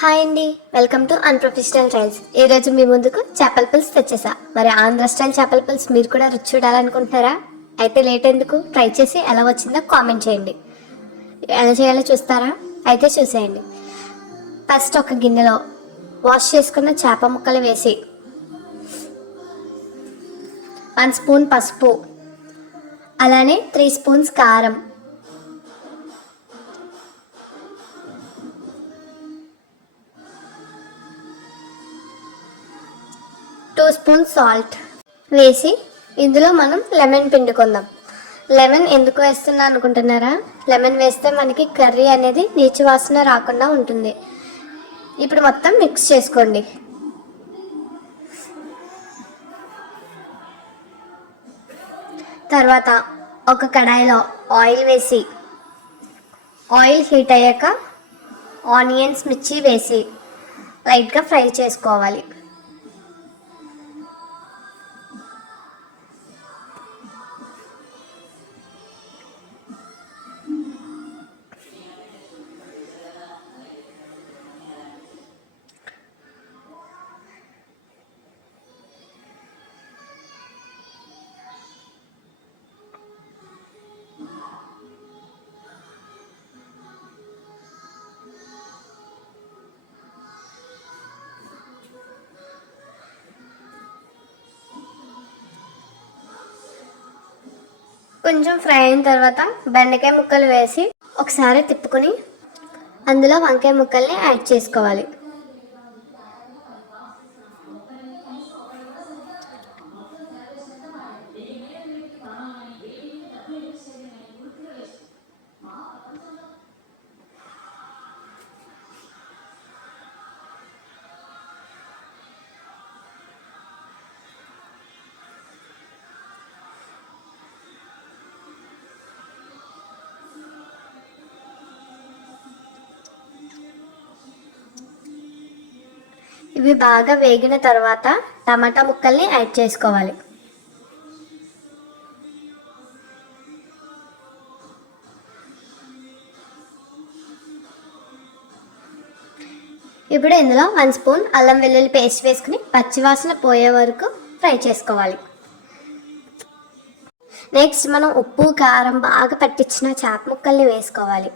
Hi అండి, welcome to unprofessional trials. ఈరోజు మీ ముందుకు చేపల పులుసు తెచ్చేసా. మరి ఆంధ్ర స్టైల్ చేపల పులుసు మీరు కూడా రుచి చూడాలనుకుంటున్నారా? అయితే లేట్ ఎందుకు, ట్రై చేసి ఎలా వచ్చిందో కామెంట్ చేయండి. ఎలా చేయాలో చూస్తారా? అయితే చూసేయండి. ఫస్ట్ ఒక గిన్నెలో వాష్ చేసుకున్న చేప ముక్కలు వేసి 1 స్పూన్ పసుపు, అలానే 3 స్పూన్స్ కారం, 2 స్పూన్స్ సాల్ట్ వేసి ఇందులో మనం లెమన్ పిండుకుందాం. లెమన్ ఎందుకు వేస్తున్నా అనుకుంటున్నారా? లెమన్ వేస్తే మనకి కర్రీ అనేది నీచు వాసన రాకుండా ఉంటుంది. ఇప్పుడు మొత్తం మిక్స్ చేసుకోండి. తర్వాత ఒక కడాయిలో ఆయిల్ వేసి ఆయిల్ హీట్ అయ్యాక ఆనియన్స్, మిర్చి వేసి లైట్గా ఫ్రై చేసుకోవాలి. కొంచెం ఫ్రై అయిన తర్వాత బెండకాయ ముక్కలు వేసి ఒకసారి తిప్పుకొని అందులో వంకాయ ముక్కల్ని యాడ్ చేసుకోవాలి. ఇవి బాగా వేగిన తర్వాత టమాటా ముక్కల్ని యాడ్ చేసుకోవాలి. ఇప్పుడు ఇందులో 1 స్పూన్ అల్లం వెల్లుల్లి పేస్ట్ వేసుకుని పచ్చివాసన పోయే వరకు ఫ్రై చేసుకోవాలి. నెక్స్ట్ మనం ఉప్పు, కారం బాగా పట్టించిన చేప ముక్కల్ని వేసుకోవాలి.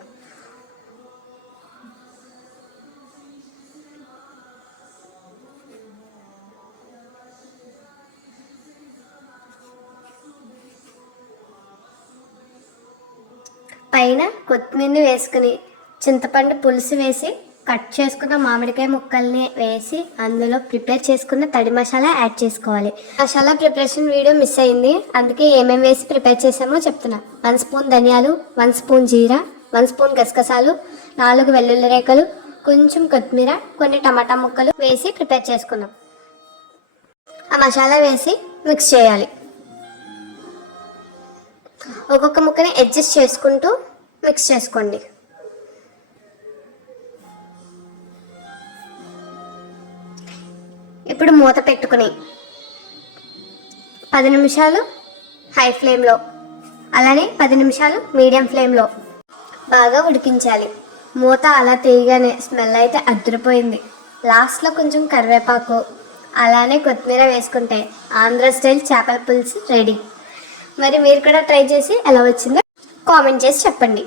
పైన కొత్తిమీరని వేసుకుని చింతపండు పులుసు వేసి కట్ చేసుకున్న మామిడికాయ ముక్కల్ని వేసి అందులో ప్రిపేర్ చేసుకున్న తడి మసాలా యాడ్ చేసుకోవాలి. మసాలా ప్రిపరేషన్ వీడియో మిస్ అయింది, అందుకే ఏమేమి వేసి ప్రిపేర్ చేసామో చెప్తున్నా. 1 స్పూన్ ధనియాలు, 1 స్పూన్ జీరా, 1 స్పూన్ గసగసాలు, 4 వెల్లుల్లి రేఖలు, కొంచెం కొత్తిమీర, కొన్ని టమాటా ముక్కలు వేసి ప్రిపేర్ చేసుకున్నాం. ఆ మసాలా వేసి మిక్స్ చేయాలి. ఒక్కొక్క ముక్కని అడ్జస్ట్ చేసుకుంటూ మిక్స్ చేసుకోండి. ఇప్పుడు మూత పెట్టుకుని 10 నిమిషాలు హై ఫ్లేమ్లో, అలానే 10 నిమిషాలు మీడియం ఫ్లేమ్లో బాగా ఉడికించాలి. మూత అలా తీయగానే స్మెల్ అయితే అదిరిపోయింది. లాస్ట్లో కొంచెం కరివేపాకు, అలానే కొత్తిమీర వేసుకుంటే ఆంధ్ర స్టైల్ చేపల పులుసు రెడీ. మరి మీరు కూడా ట్రై చేసి ఎలా వచ్చిందో కామెంట్ చేసి చెప్పండి.